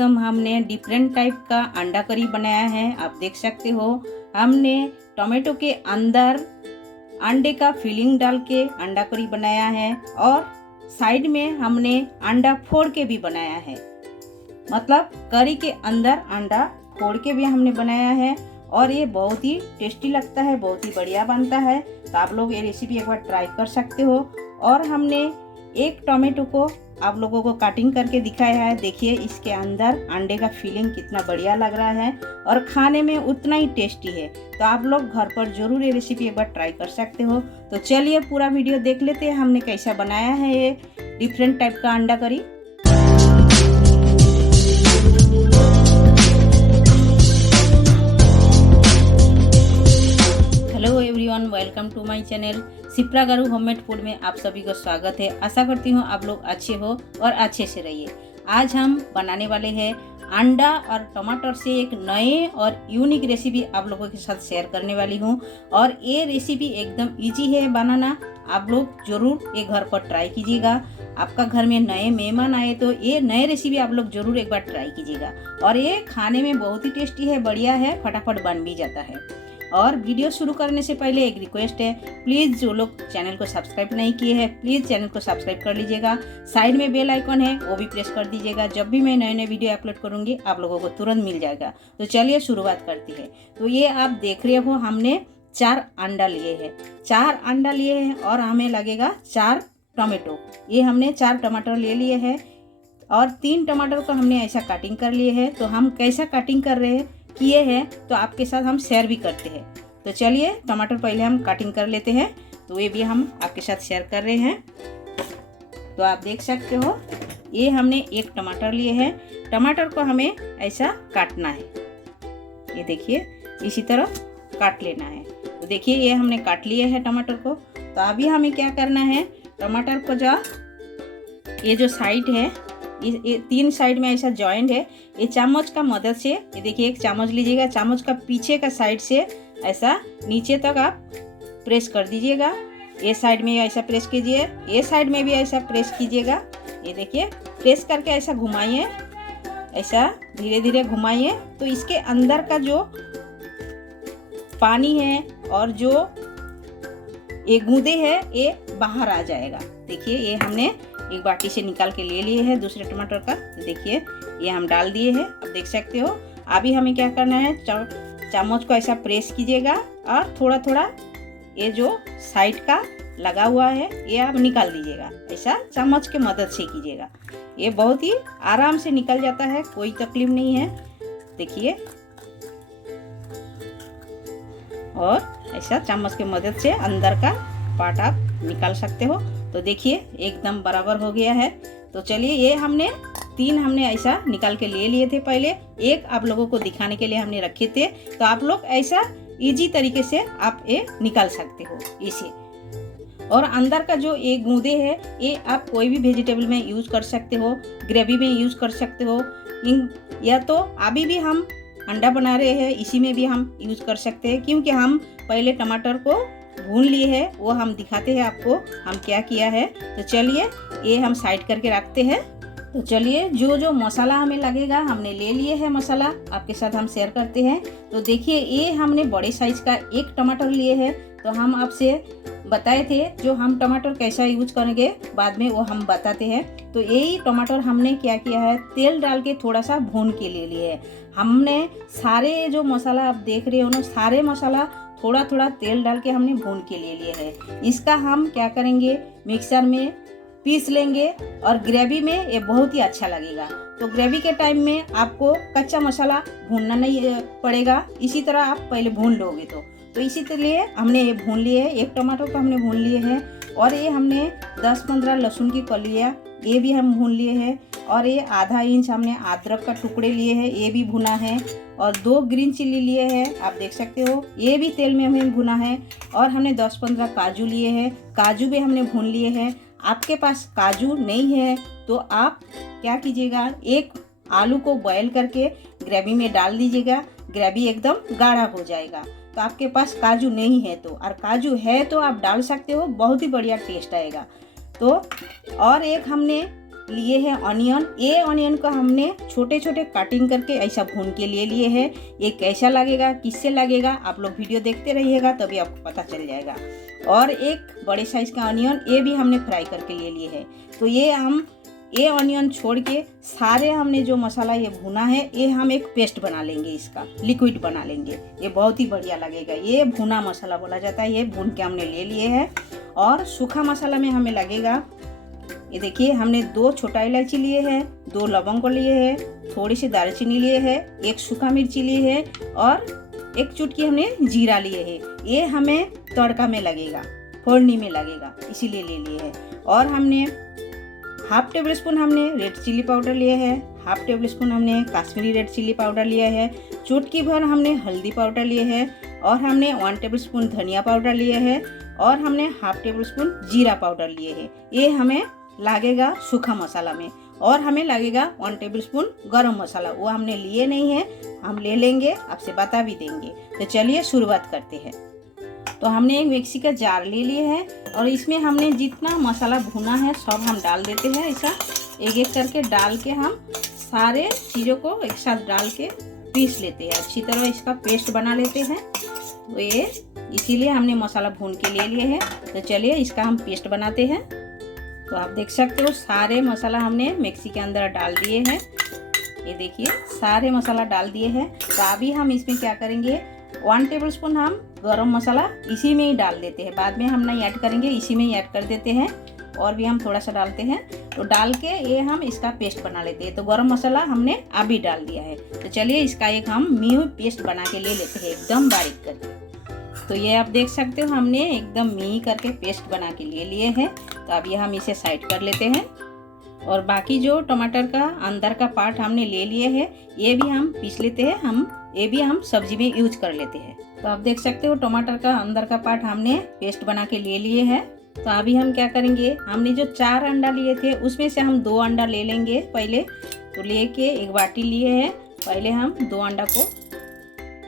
एकदम हमने different type का अंडा करी बनाया है। आप देख सकते हो, हमने टोमेटो के अंदर अंडे का फिलिंग डाल के अंडा करी बनाया है और साइड में हमने अंडा फोड़ के भी बनाया है। मतलब करी के अंदर अंडा फोड़ के भी हमने बनाया है और ये बहुत ही टेस्टी लगता है, बहुत ही बढ़िया बनता है। तो आप लोग ये रेसिपी एक बार ट्राई कर सकते हो। और हमने एक टोमेटो को आप लोगों को कटिंग करके दिखाया है। देखिए इसके अंदर अंडे का फीलिंग कितना बढ़िया लग रहा है और खाने में उतना ही टेस्टी है। तो आप लोग घर पर जरूर ये रेसिपी एक बार ट्राई कर सकते हो। तो चलिए पूरा वीडियो देख लेते हैं हमने कैसा बनाया है ये डिफरेंट टाइप का अंडा curry. Hello everyone, welcome to my channel Shipra garu homemade food में आप सभी को स्वागत है। आशा करती हूँ आप लोग अच्छे हो और अच्छे से रहिए। आज हम बनाने वाले हैं अंडा और टमाटर से एक नए और यूनिक रेसिपी आप लोगों के साथ शेयर करने वाली हूँ। और ये रेसिपी एकदम इजी है बनाना, आप लोग जरूर ये घर पर ट्राई कीजिएगा। आपका घर में नए मेहमान आए तो ये नए रेसिपी आप लोग जरूर एक बार ट्राई कीजिएगा। और ये खाने में बहुत ही टेस्टी है, बढ़िया है, फटाफट बन भी जाता है। और वीडियो शुरू करने से पहले एक रिक्वेस्ट है, प्लीज़ जो लोग चैनल को सब्सक्राइब नहीं किए हैं प्लीज़ चैनल को सब्सक्राइब कर लीजिएगा। साइड में बेल आइकन है वो भी प्रेस कर दीजिएगा। जब भी मैं नए नए वीडियो अपलोड करूँगी आप लोगों को तुरंत मिल जाएगा। तो चलिए शुरुआत करती है। तो ये आप देख रहे हो, हमने 4 अंडा लिए हैं, 4 अंडा लिए हैं और हमें लगेगा 4 टोमेटो। ये हमने 4 टमाटर ले लिए हैं और 3 टमाटर को हमने ऐसा कटिंग कर लिए है। तो हम कैसा कटिंग कर रहे हैं किए हैं तो आपके साथ हम शेयर भी करते हैं। तो चलिए टमाटर पहले हम कटिंग कर लेते हैं, तो ये भी हम आपके साथ शेयर कर रहे हैं। तो आप देख सकते हो ये हमने एक टमाटर लिए हैं। टमाटर को हमें ऐसा काटना है, ये देखिए इसी तरह काट लेना है। तो देखिए ये हमने काट लिए हैं टमाटर को। तो अभी हमें क्या करना है, टमाटर को ये जो साइड है ये 3 साइड में ऐसा जॉइंट है, ये चामच का मदद से, ये देखिए एक चामच लीजिएगा, चामच का पीछे का साइड से ऐसा नीचे तक आप प्रेस कर दीजिएगा। ये साइड में ऐसा प्रेस कीजिए, ये साइड में भी ऐसा प्रेस कीजिएगा। ये देखिए प्रेस करके ऐसा घुमाइए, ऐसा धीरे धीरे घुमाइए। तो इसके अंदर का जो पानी है और जो ये गूदे है ये बाहर आ जाएगा। देखिए ये हमने एक बाटी से निकाल के ले लिए हैं दूसरे टमाटर का। देखिए ये हम डाल दिए हैं, आप देख सकते हो। अभी हमें क्या करना है, चामच को ऐसा प्रेस कीजिएगा और थोड़ा थोड़ा ये जो साइड का लगा हुआ है ये आप निकाल दीजिएगा। ऐसा चामच के मदद से कीजिएगा, ये बहुत ही आराम से निकल जाता है, कोई तकलीफ नहीं है। देखिए और ऐसा चामच के मदद से अंदर का पार्ट आप निकाल सकते हो। तो देखिए एकदम बराबर हो गया है। तो चलिए ये हमने 3 हमने ऐसा निकाल के ले लिए थे पहले, एक आप लोगों को दिखाने के लिए हमने रखे थे। तो आप लोग ऐसा इजी तरीके से आप ये निकाल सकते हो इसे। और अंदर का जो ये गूदे है ये आप कोई भी वेजिटेबल में यूज कर सकते हो, ग्रेवी में यूज कर सकते हो, या तो अभी भी हम अंडा बना रहे हैं इसी में भी हम यूज कर सकते हैं। क्योंकि हम पहले टमाटर को भून लिए है, वो हम दिखाते हैं आपको हम क्या किया है। तो चलिए ये हम साइड करके रखते हैं। तो चलिए जो जो मसाला हमें लगेगा हमने ले लिए है, मसाला आपके साथ हम शेयर करते हैं। तो देखिए ये हमने बड़े साइज का 1 टमाटर लिए है। तो हम आपसे बताए थे जो हम टमाटर कैसा यूज करेंगे बाद में वो हम बताते हैं। तो यही टमाटर हमने क्या किया है, तेल डाल के थोड़ा सा भून के ले लिए है। हमने सारे जो मसाला आप देख रहे हो ना, सारे मसाला थोड़ा थोड़ा तेल डाल के हमने भून के ले लिए है। इसका हम क्या करेंगे, मिक्सर में पीस लेंगे और ग्रेवी में ये बहुत ही अच्छा लगेगा। तो ग्रेवी के टाइम में आपको कच्चा मसाला भूनना नहीं पड़ेगा, इसी तरह आप पहले भून लोगे। तो इसी तरह हमने ये भून लिए है, 1 टमाटर को हमने भून लिए हैं। और ये हमने 10-15 लहसुन की कलियाँ ये भी हम भून लिए हैं। और ये आधा इंच हमने अदरक का टुकड़े लिए हैं, ये भी भुना है। और 2 ग्रीन चिल्ली लिए हैं, आप देख सकते हो, ये भी तेल में हमें भुना है। और हमने 10-15 काजू लिए हैं, काजू भी हमने भून लिए हैं। आपके पास काजू नहीं है तो आप क्या कीजिएगा, 1 आलू को बॉयल करके ग्रेवी में डाल दीजिएगा, ग्रेवी एकदम गाढ़ा हो जाएगा। तो आपके पास काजू नहीं है तो, और काजू है तो आप डाल सकते हो, बहुत ही बढ़िया टेस्ट आएगा। तो और एक हमने लिए हैं ऑनियन। ये ऑनियन को हमने छोटे छोटे कटिंग करके ऐसा भून के लिए हैं। ये कैसा लगेगा, किससे लगेगा, आप लोग वीडियो देखते रहिएगा तभी आपको पता चल जाएगा। और एक बड़े साइज का ऑनियन, ये भी हमने फ्राई करके ले लिए है। तो ये ऑनियन छोड़ के सारे हमने जो मसाला ये भुना है, ये हम एक पेस्ट बना लेंगे, इसका लिक्विड बना लेंगे। ये बहुत ही बढ़िया लगेगा। ये भुना मसाला बोला जाता है। ये भून के हमने ले लिए है। और सूखा मसाला में हमें लगेगा, ये देखिए हमने 2 छोटा इलायची लिए हैं, 2 लवंग को लिए हैं, थोड़ी सी दालचीनी लिए है, 1 सूखा मिर्ची लिए है और 1 चुटकी हमने जीरा लिए है। ये हमें तड़का में लगेगा, फोड़नी में लगेगा, इसीलिए ले लिए है। और हमने हाफ टेबल स्पून हमने रेड चिली पाउडर लिए है, हाफ टेबल स्पून हमने काश्मीरी रेड चिली पाउडर लिया है, चुटकी भर हमने हल्दी पाउडर लिए है, और हमने 1 टेबल स्पून धनिया पाउडर लिए है, और हमने हाफ टेबल स्पून जीरा पाउडर लिए है। ये हमें लगेगा सूखा मसाला में। और हमें लगेगा 1 टेबल स्पून गरम मसाला, वो हमने लिए नहीं है, हम ले लेंगे, आपसे बता भी देंगे। तो चलिए शुरुआत करते हैं। तो हमने एक मिक्सी का जार ले लिए है और इसमें हमने जितना मसाला भुना है सब हम डाल देते हैं। ऐसा एक एक करके डाल के हम सारे चीज़ों को एक साथ डाल के पीस लेते हैं, अच्छी तरह इसका पेस्ट बना लेते हैं। तो ये इसीलिए हमने मसाला भून के ले लिए हैं। तो चलिए इसका हम पेस्ट बनाते हैं। तो आप देख सकते हो सारे मसाला हमने मिक्सी के अंदर डाल दिए हैं। ये देखिए सारे मसाला डाल दिए हैं। तो अभी हम इसमें क्या करेंगे, 1 टेबल स्पून हम गरम मसाला इसी में ही डाल देते हैं, बाद में हम नहीं ऐड करेंगे, इसी में ही ऐड कर देते हैं। और भी हम थोड़ा सा डालते हैं। तो डाल के ये हम इसका पेस्ट बना लेते हैं। तो गरम मसाला हमने अभी डाल दिया है। तो चलिए इसका एक हम मिही पेस्ट बना के ले लेते हैं, एकदम बारीक करके। तो ये आप देख सकते हो हमने एकदम मिही करके पेस्ट बना के ले लिए हैं। तो अभी हम इसे साइड कर लेते हैं। और बाकी जो टमाटर का अंदर का पार्ट हमने ले लिए हैं, ये भी हम पीस लेते हैं, ये भी हम सब्जी में यूज कर लेते हैं। तो आप देख सकते हो टमाटर का अंदर का पार्ट हमने पेस्ट बना के ले लिए हैं। तो अभी हम क्या करेंगे, हमने जो 4 अंडा लिए थे उसमें से हम 2 अंडा ले लेंगे पहले। तो लेके एक बाटी लिए हैं, पहले हम 2 अंडा को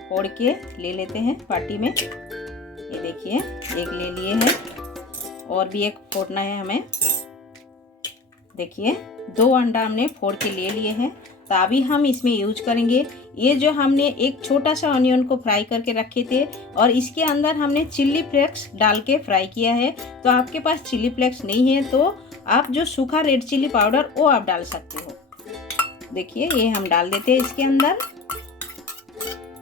फोड़ के ले लेते हैं बाटी में। ये देखिए एक ले लिए हैं और भी एक फोड़ना है हमें। देखिए 2 अंडा हमने फोड़ के ले लिए हैं। तो अभी हम इसमें यूज करेंगे ये जो हमने एक छोटा सा ऑनियन को फ्राई करके रखे थे और इसके अंदर हमने चिल्ली फ्लेक्स डाल के फ्राई किया है। तो आपके पास चिल्ली फ्लेक्स नहीं है तो आप जो सूखा रेड चिल्ली पाउडर वो आप डाल सकते हो। देखिए ये हम डाल देते हैं इसके अंदर,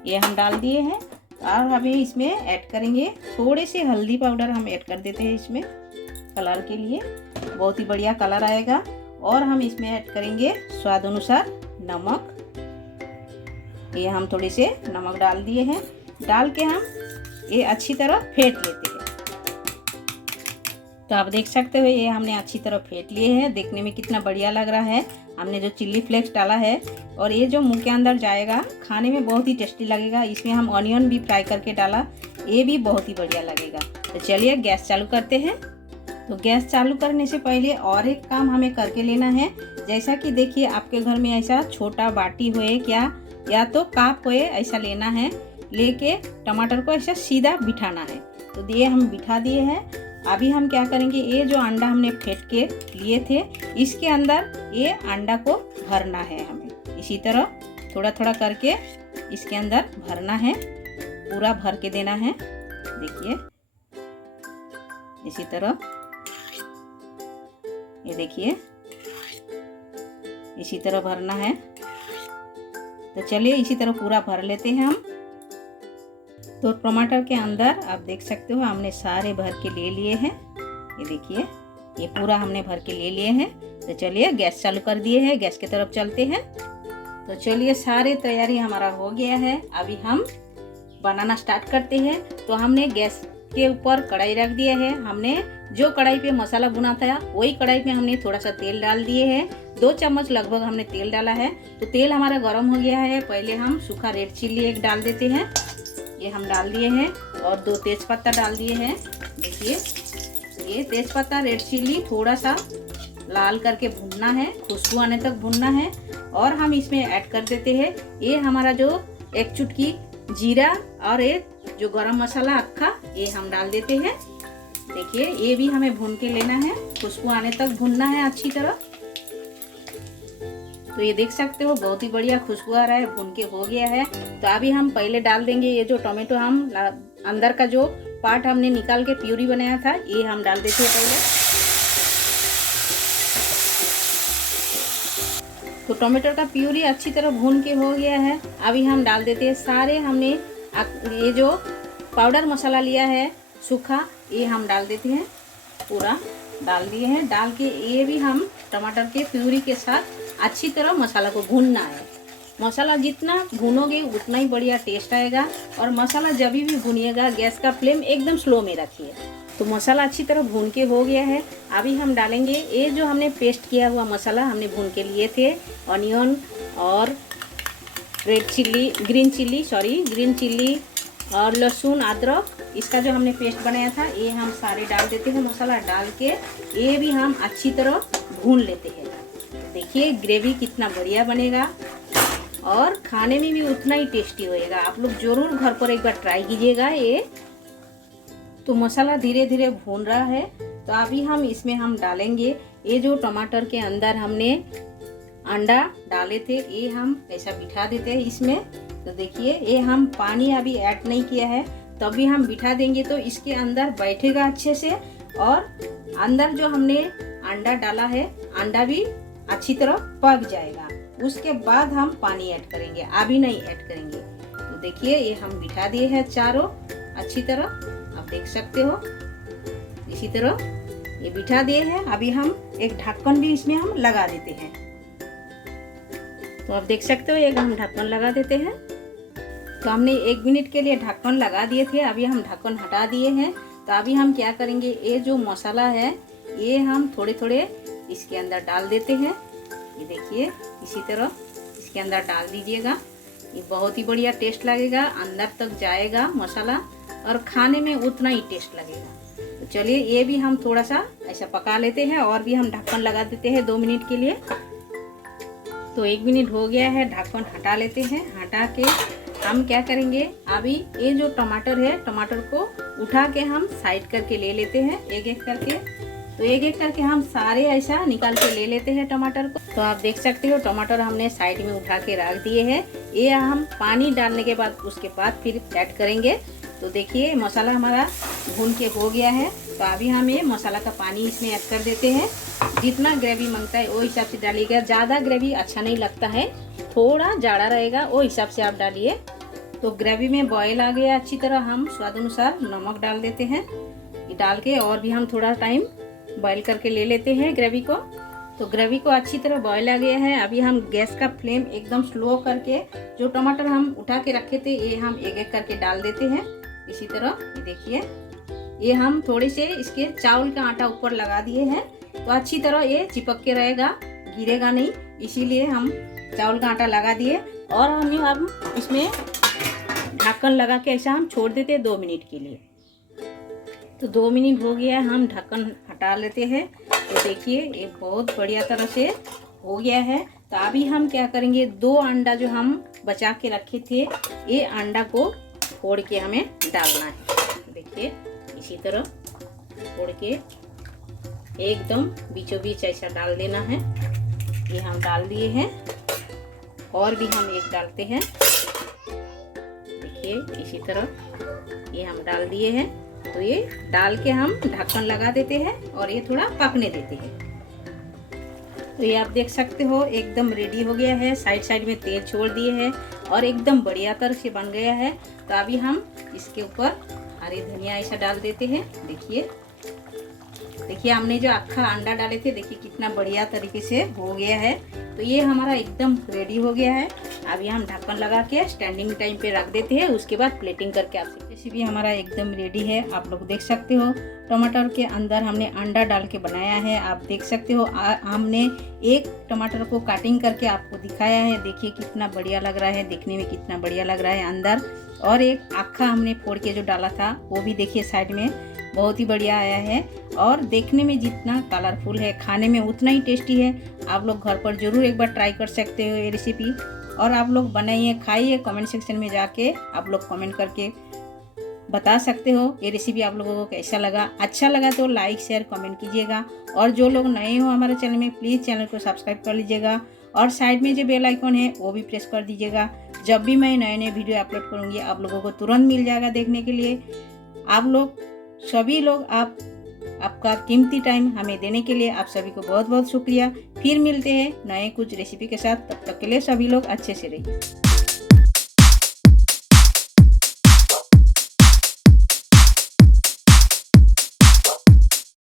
ये हम डाल दिए हैं। और अभी इसमें ऐड करेंगे थोड़े से हल्दी पाउडर हम ऐड कर देते हैं इसमें कलर के लिए, बहुत ही बढ़िया कलर आएगा। और हम इसमें ऐड करेंगे स्वाद अनुसार नमक, ये हम थोड़े से नमक डाल दिए हैं। डाल के हम ये अच्छी तरह फेंट लेते हैं। तो आप देख सकते हो ये हमने अच्छी तरह फेंट लिए हैं, देखने में कितना बढ़िया लग रहा है। हमने जो चिल्ली फ्लेक्स डाला है और ये जो मुंह के अंदर जाएगा, खाने में बहुत ही टेस्टी लगेगा। इसमें हम ऑनियन भी फ्राई करके डाला, ये भी बहुत ही बढ़िया लगेगा। तो चलिए गैस चालू करते हैं। तो गैस चालू करने से पहले और एक काम हमें करके लेना है। जैसा कि देखिए आपके घर में ऐसा छोटा बाटी होए क्या, या तो काप होए, ऐसा लेना है। लेके टमाटर को ऐसा सीधा बिठाना है। तो ये हम बिठा दिए हैं। अभी हम क्या करेंगे, ये जो अंडा हमने फेंट के लिए थे इसके अंदर ये अंडा को भरना है हमें। इसी तरह थोड़ा थोड़ा करके इसके अंदर भरना है, पूरा भर के देना है। देखिए इसी तरह, ये देखिए इसी तरह भरना है। तो चलिए इसी तरह पूरा भर लेते हैं हम। तो टमाटर के अंदर आप देख सकते हो हमने सारे भर के ले लिए हैं। ये देखिए ये पूरा हमने भर के ले लिए हैं। तो चलिए गैस चालू कर दिए हैं, गैस की तरफ चलते हैं। तो चलिए सारी तैयारी हमारा हो गया है, अभी हम बनाना स्टार्ट करते हैं। तो हमने गैस के ऊपर कढ़ाई रख दिया है। हमने जो कढ़ाई पे मसाला भुना था वही कढ़ाई पे हमने थोड़ा सा तेल डाल दिए हैं। 2 चम्मच लगभग हमने तेल डाला है। तो तेल हमारा गर्म हो गया है। पहले हम सूखा रेड चिल्ली एक डाल देते हैं, ये हम डाल दिए हैं। और 2 तेजपत्ता डाल दिए हैं। देखिए ये तेजपत्ता रेड चिल्ली थोड़ा सा लाल करके भूनना है, खुशबू आने तक भूनना है। और हम इसमें ऐड कर देते हैं ये हमारा जो 1 चुटकी जीरा और एक जो गरम मसाला अक्खा, ये हम डाल देते हैं। देखिए ये भी हमें भून के लेना है, खुशबू आने तक भूनना है अच्छी तरह। तो ये देख सकते हो बहुत ही बढ़िया खुशबू आ रहा है, भून के हो गया है। तो अभी हम पहले डाल देंगे ये जो टोमेटो हम अंदर का जो पार्ट हमने निकाल के प्यूरी बनाया था, ये हम डाल देते हैं पहले। तो टोमेटो का प्यूरी अच्छी तरह भून के हो गया है। अभी हम डाल देते हैं सारे हमने ये जो पाउडर मसाला लिया है सूखा, ये हम डाल देते हैं, पूरा डाल दिए हैं। डाल के ये भी हम टमाटर के प्यूरी के साथ अच्छी तरह मसाला को भूनना है। मसाला जितना भूनोगे उतना ही बढ़िया टेस्ट आएगा। और मसाला जब भी भूनिएगा गैस का फ्लेम एकदम स्लो में रखिए। तो मसाला अच्छी तरह भून के हो गया है। अभी हम डालेंगे ये जो हमने पेस्ट किया हुआ मसाला हमने भून के लिए थे, ऑनियन और ग्रीन चिल्ली और लहसुन अदरक, इसका जो हमने पेस्ट बनाया था ये हम सारे डाल देते हैं। मसाला डाल के ये भी हम अच्छी तरह भून लेते हैं। देखिए ग्रेवी कितना बढ़िया बनेगा और खाने में भी उतना ही टेस्टी होएगा। आप लोग जरूर घर पर एक बार ट्राई कीजिएगा ये। तो मसाला धीरे धीरे भून रहा है। तो अभी हम इसमें हम डालेंगे ये जो टमाटर के अंदर हमने अंडा डाले थे, ये हम ऐसा बिठा देते हैं इसमें। तो देखिए ये हम पानी अभी ऐड नहीं किया है, तभी हम बिठा देंगे तो इसके अंदर बैठेगा अच्छे से। और अंदर जो हमने अंडा डाला है, अंडा भी अच्छी तरह पक जाएगा। उसके बाद हम पानी ऐड करेंगे, अभी नहीं ऐड करेंगे। तो देखिए ये हम बिठा दिए हैं चारों अच्छी तरह, आप देख सकते हो इसी तरह ये बिठा दिए हैं। अभी हम एक ढक्कन भी इसमें हम लगा देते हैं। तो आप देख सकते हो एक हम ढक्कन लगा देते हैं। तो हमने 1 मिनट के लिए ढक्कन लगा दिए थे, अभी हम ढक्कन हटा दिए हैं। तो अभी हम क्या करेंगे, ये जो मसाला है ये हम थोड़े थोड़े इसके अंदर डाल देते हैं। ये देखिए इसी तरह इसके अंदर डाल दीजिएगा, ये बहुत ही बढ़िया टेस्ट लगेगा, अंदर तक जाएगा मसाला और खाने में उतना ही टेस्ट लगेगा। तो चलिए ये भी हम थोड़ा सा ऐसा पका लेते हैं और भी हम ढक्कन लगा देते हैं 2 मिनट के लिए। तो 1 मिनट हो गया है, ढक्कन हटा लेते हैं। हटा के हम क्या करेंगे, अभी ये जो टमाटर है, टमाटर को उठा के हम साइड करके ले लेते हैं एक एक करके। तो एक एक करके हम सारे ऐसा निकाल के ले लेते हैं टमाटर को। तो आप देख सकते हो टमाटर हमने साइड में उठा के रख दिए हैं। ये हम पानी डालने के बाद उसके बाद फिर ऐड करेंगे। तो देखिए मसाला हमारा भून के हो गया है। तो अभी हम ये मसाला का पानी इसमें ऐड कर देते हैं। जितना ग्रेवी मांगता है वो हिसाब से डालिएगा, ज़्यादा ग्रेवी अच्छा नहीं लगता है, थोड़ा जाड़ा रहेगा वो हिसाब से आप डालिए। तो ग्रेवी में बॉयल आ गया अच्छी तरह, हम स्वाद अनुसार नमक डाल देते हैं। ये डाल के और भी हम थोड़ा टाइम बॉयल करके ले लेते हैं ग्रेवी को। तो ग्रेवी को अच्छी तरह बॉयल आ गया है। अभी हम गैस का फ्लेम एकदम स्लो करके जो टमाटर हम उठा के रखे थे ये हम एक एक करके डाल देते हैं इसी तरह। ये देखिए ये हम थोड़े से इसके चावल का आटा ऊपर लगा दिए हैं, तो अच्छी तरह ये चिपक के रहेगा, गिरेगा नहीं, इसीलिए हम चावल का आटा लगा दिए। और हम इसमें ढक्कन लगा के ऐसा हम छोड़ देते हैं 2 मिनट के लिए। तो 2 मिनट हो गया, हम ढक्कन हटा लेते हैं। तो देखिए ये बहुत बढ़िया तरह से हो गया है। तो अभी हम क्या करेंगे, 2 अंडा जो हम बचा के रखे थे, ये अंडा को फोड़ के हमें डालना है। देखिए इसी तरह फोड़ के एकदम बीचों बीच ऐसा डाल देना है। ये हम डाल दिए हैं और भी हम एक डालते हैं। देखिए इसी तरह ये हम डाल दिए हैं। तो ये डाल के हम ढक्कन लगा देते हैं और ये थोड़ा पकने देते हैं। तो ये आप देख सकते हो एकदम रेडी हो गया है। साइड साइड में तेल छोड़ दिए हैं और एकदम बढ़िया तरह से बन गया है। तो अभी हम इसके ऊपर हरी धनिया ऐसा डाल देते हैं। देखिए हमने जो अक्खा अंडा डाले थे, देखिए कितना बढ़िया तरीके से हो गया है। तो ये हमारा एकदम रेडी हो गया है। अभी हम ढक्कन लगा के स्टैंडिंग टाइम पे रख देते हैं, उसके बाद प्लेटिंग करके आपसे। रेसिपी हमारा एकदम रेडी है, आप लोग देख सकते हो। टमाटर के अंदर हमने अंडा डाल के बनाया है, आप देख सकते हो। हमने एक टमाटर को काटिंग करके आपको दिखाया है, देखिए कितना बढ़िया लग रहा है, देखने में कितना बढ़िया लग रहा है अंदर। और एक अक्खा हमने फोड़ के जो डाला था वो भी देखिए साइड में बहुत ही बढ़िया आया है। और देखने में जितना कलरफुल है, खाने में उतना ही टेस्टी है। आप लोग घर पर ज़रूर एक बार ट्राई कर सकते हो ये रेसिपी। और आप लोग बनाइए, खाइए, कमेंट सेक्शन में जाके आप लोग कमेंट करके बता सकते हो ये रेसिपी आप लोगों को कैसा लगा। अच्छा लगा तो लाइक शेयर कमेंट कीजिएगा। और जो लोग नए हो हमारे चैनल में, प्लीज़ चैनल को सब्सक्राइब कर लीजिएगा और साइड में जो बेल आइकॉन है वो भी प्रेस कर दीजिएगा। जब भी मैं नए नए वीडियो अपलोड करूँगी आप लोगों को तुरंत मिल जाएगा देखने के लिए। आप लोग सभी लोग आपका कीमती टाइम हमें देने के लिए आप सभी को बहुत बहुत शुक्रिया। फिर मिलते हैं नए कुछ रेसिपी के साथ, तब तक के लिए सभी लोग अच्छे से रहिए।